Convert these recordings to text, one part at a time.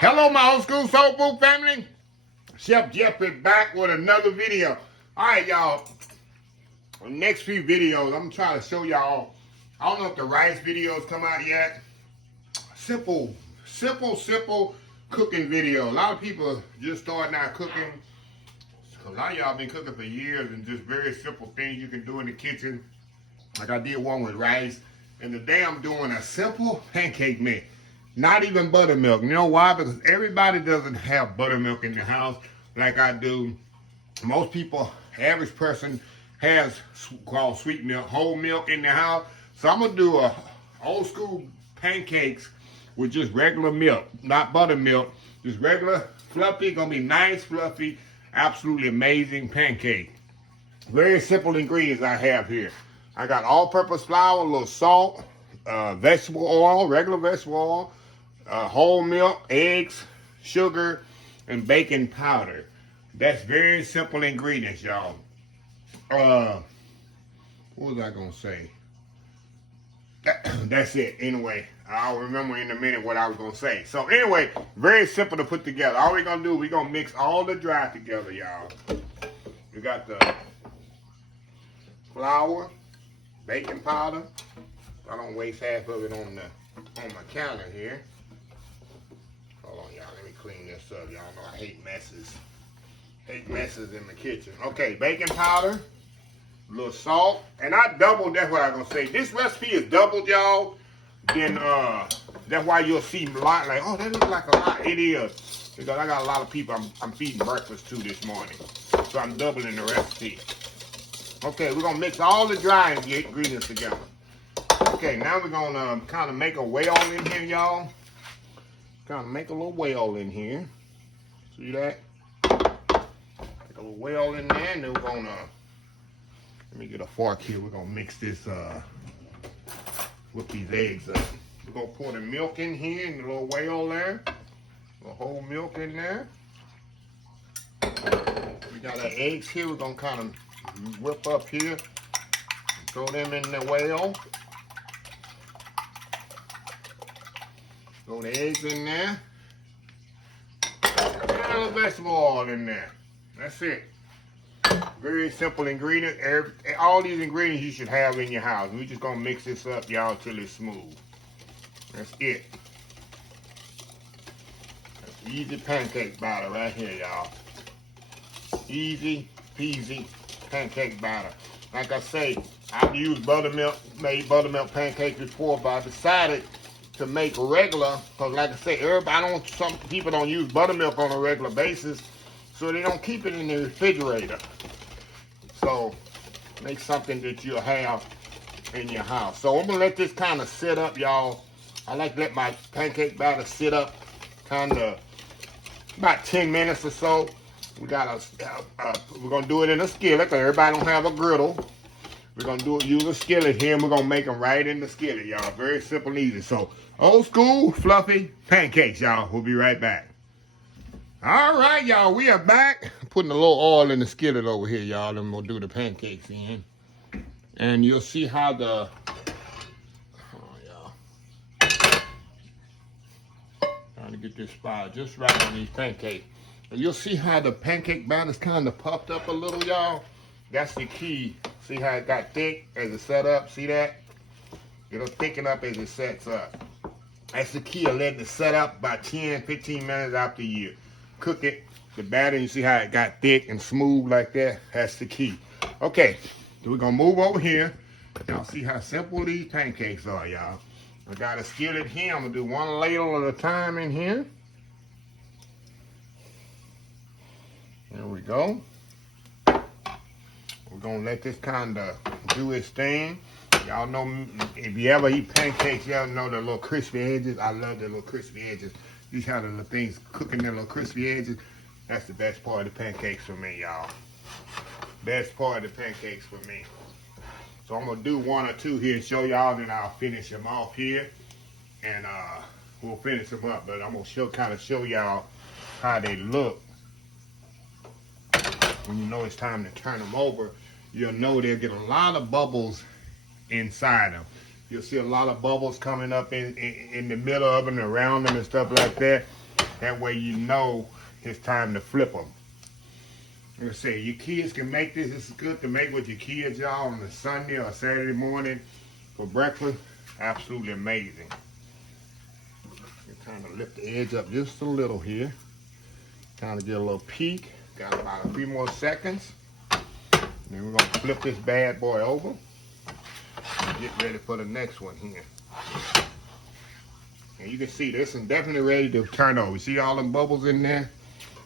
Hello, my old school soul food family. Chef Jeff is back with another video. All right, y'all. The next few videos, I'm trying to show y'all. I don't know if the rice videos come out yet. Simple cooking video. A lot of people are just starting out cooking. A lot of y'all been cooking for years and just very simple things you can do in the kitchen. Like I did one with rice. And today I'm doing a simple pancake mix. Not even buttermilk. You know why? Because everybody doesn't have buttermilk in the house like I do. Most people, average person, has called sweet milk, whole milk in the house. So I'm going to do a old school pancakes with just regular milk, not buttermilk. Just regular, fluffy, going to be nice, fluffy, absolutely amazing pancake. Very simple ingredients I have here. I got all-purpose flour, a little salt, vegetable oil, regular vegetable oil, whole milk, eggs, sugar, and baking powder. That's very simple ingredients, y'all. What was I gonna say? That's it. Anyway, I'll remember in a minute what I was gonna say. So anyway, very simple to put together. All we're gonna do, we're gonna mix all the dry together, y'all. We got the flour, baking powder. I don't waste half of it on my counter here. Hold on, y'all. Let me clean this up. Y'all know I hate messes. Hate messes in the kitchen. Okay, baking powder, a little salt, and I doubled. That's what I'm gonna say. This recipe is doubled, y'all. Then that's why you'll see a lot. Like, oh, that looks like a lot. It is because I got a lot of people I'm feeding breakfast to this morning, so I'm doubling the recipe. Okay, we're gonna mix all the dry ingredients together. Okay, now we're gonna kind of make a well in here, y'all. Kind of make a little well in here. See that? Make a little well in there, and then we're gonna, let me get a fork here. We're gonna mix this, whip these eggs up. We're gonna pour the milk in here in the little well there. The whole milk in there. We got our eggs here. We're gonna kind of whip up here. Throw them in the well. Throw the eggs in there. And a little vegetable oil in there. That's it. Very simple ingredient. All these ingredients you should have in your house. We're just gonna mix this up, y'all, till it's smooth. That's it. That's easy pancake batter right here, y'all. Easy peasy pancake batter. Like I say, I've used buttermilk, made buttermilk pancakes before, but I decided to make regular, because like I say, some people don't use buttermilk on a regular basis, so they don't keep it in the refrigerator. So make something that you'll have in your house. So I'm gonna let this kind of sit up, y'all. I like to let my pancake batter sit up kind of about 10 minutes or so. We got we're gonna do it in a skillet, because everybody don't have a griddle. We're gonna use a skillet here, and we're gonna make them right in the skillet, y'all. Very simple and easy. So old school fluffy pancakes, y'all. We'll be right back. All right, y'all, we are back. Putting a little oil in the skillet over here, y'all, and we'll do the pancakes in. And you'll see how the, trying to get this spot just right on these pancakes. And you'll see how the pancake batter's kind of puffed up a little, y'all. That's the key. See how it got thick as it set up? See that? It'll thicken up as it sets up. That's the key of letting it set up about 10, 15 minutes after you cook it. The batter, you see how it got thick and smooth like that? That's the key. Okay, so we're gonna move over here. Y'all see how simple these pancakes are, y'all. I got a skillet here. I'm gonna do one ladle at a time in here. There we go. We're gonna let this kind of do its thing. Y'all know, if you ever eat pancakes, y'all know the little crispy edges. I love the little crispy edges. These kind of the things cooking their little crispy edges. That's the best part of the pancakes for me, y'all. Best part of the pancakes for me. So I'm gonna do one or two here and show y'all, then I'll finish them off here, and we'll finish them up. But I'm gonna kind of show y'all how they look. When you know it's time to turn them over, you'll know they'll get a lot of bubbles inside them. You'll see a lot of bubbles coming up in the middle of them, around them and stuff like that. That way you know it's time to flip them. Let's say your kids can make this. This is good to make with your kids, y'all, on a Sunday or Saturday morning for breakfast. Absolutely amazing. Kind of lift the edge up just a little here. Kind of get a little peek. Got about a few more seconds. Then we're gonna flip this bad boy over. And get ready for the next one here. And you can see this is definitely ready to turn over. You see all them bubbles in there?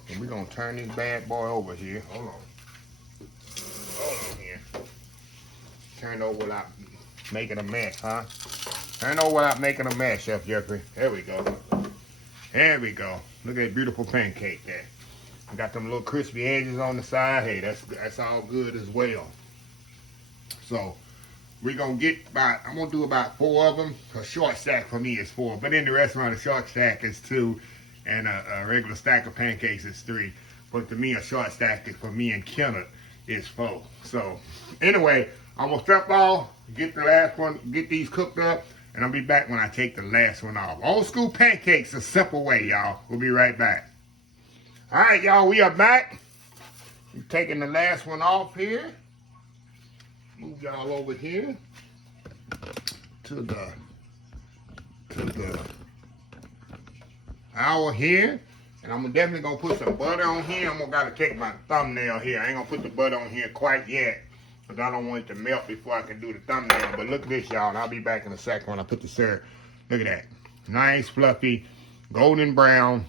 And we're gonna turn this bad boy over here. Hold on here. Turn over without making a mess, huh? Turn over without making a mess, Chef Jeffrey. There we go. There we go. Look at that beautiful pancake there. Got them little crispy edges on the side. Hey, that's all good as well. So we're gonna get I'm gonna do about 4 of them. A short stack for me is 4, but in the restaurant a short stack is 2, and a regular stack of pancakes is 3. But to me, a short stack for me and Kenneth is 4. So anyway, I'm gonna step off, get the last one, get these cooked up, and I'll be back when I take the last one off. Old school pancakes, a simple way, y'all. We'll be right back. All right, y'all, we are back. We're taking the last one off here. Move y'all over here to the hour here. And I'm definitely gonna put some butter on here. I'm gonna gotta take my thumbnail here. I ain't gonna put the butter on here quite yet, because I don't want it to melt before I can do the thumbnail. But look at this, y'all, and I'll be back in a second when I put the syrup. Look at that. Nice, fluffy, golden brown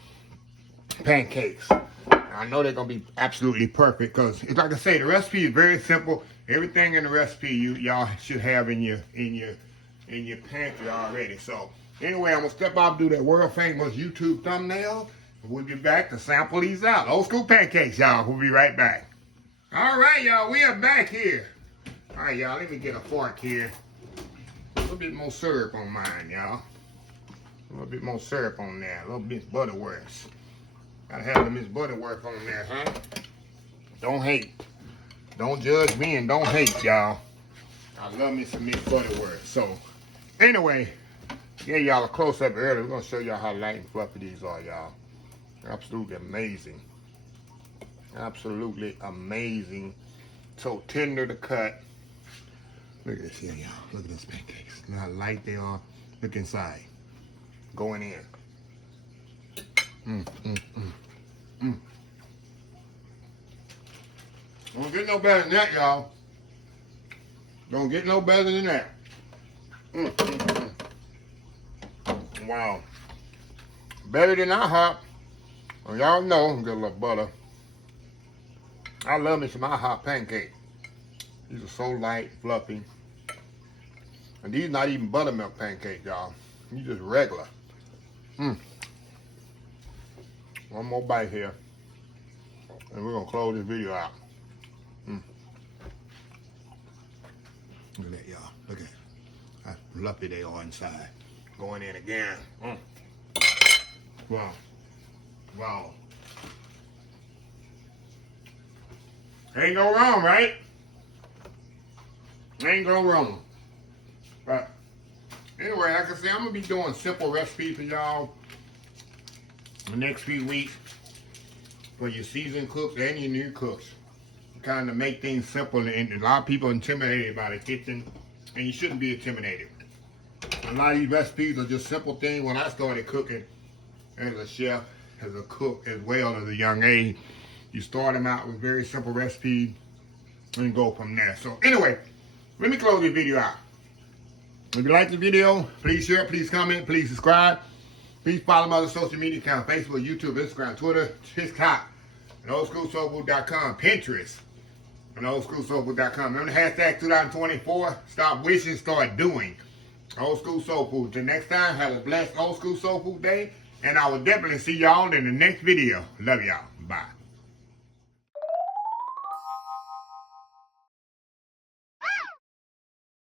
pancakes. I know they're gonna be absolutely perfect, because it's like I say, the recipe is very simple. Everything in the recipe y'all should have in your pantry already. So anyway, I'm gonna step out and do that world famous YouTube thumbnail. We'll be back to sample these out. Old school pancakes, y'all. We'll be right back. All right, y'all, we are back here. All right, y'all, let me get a fork here. A little bit more syrup on mine, y'all. A little bit more syrup on there. A little bit Butterworth. Gotta have the Miss Butterworth on there, huh? Don't hate. Don't judge me and don't hate, y'all. I love me some Miss Butterworth. So, anyway, yeah, y'all, a close-up earlier. We're gonna show y'all how light and fluffy these are, y'all. Absolutely amazing. Absolutely amazing. So tender to cut. Look at this here, y'all. Look at those pancakes. Look how light they are. Look inside. Going in. Don't get no better than that, y'all. Don't get no better than that. Wow. Better than IHOP. Well, y'all know, get a little butter. I love me some IHOP pancake. These are so light, fluffy. And these not even buttermilk pancakes, y'all. These just regular. One more bite here. And we're gonna close this video out. Look at that, y'all. Look at how fluffy they are inside. Going in again. Wow. Wow. Ain't go wrong, right? Ain't go wrong. But anyway, like I said, I'm gonna be doing simple recipes for y'all the next few weeks for your seasoned cooks and your new cooks. Kind of make things simple, and a lot of people are intimidated by the kitchen, and you shouldn't be intimidated. A lot of these recipes are just simple things. When I started cooking as a chef, as a cook, as well as a young age, you start them out with very simple recipes and go from there. So anyway, let me close this video out. If you like the video, please share, please comment, please subscribe. Please follow my other social media accounts: Facebook, YouTube, Instagram, Twitter, TikTok, and oldschoolsoulfood.com, Pinterest, and oldschoolsoulfood.com. Remember the hashtag 2024, stop wishing, start doing. Old School Soul Food. Till next time, have a blessed Old School Soul Food day, and I will definitely see y'all in the next video. Love y'all. Bye.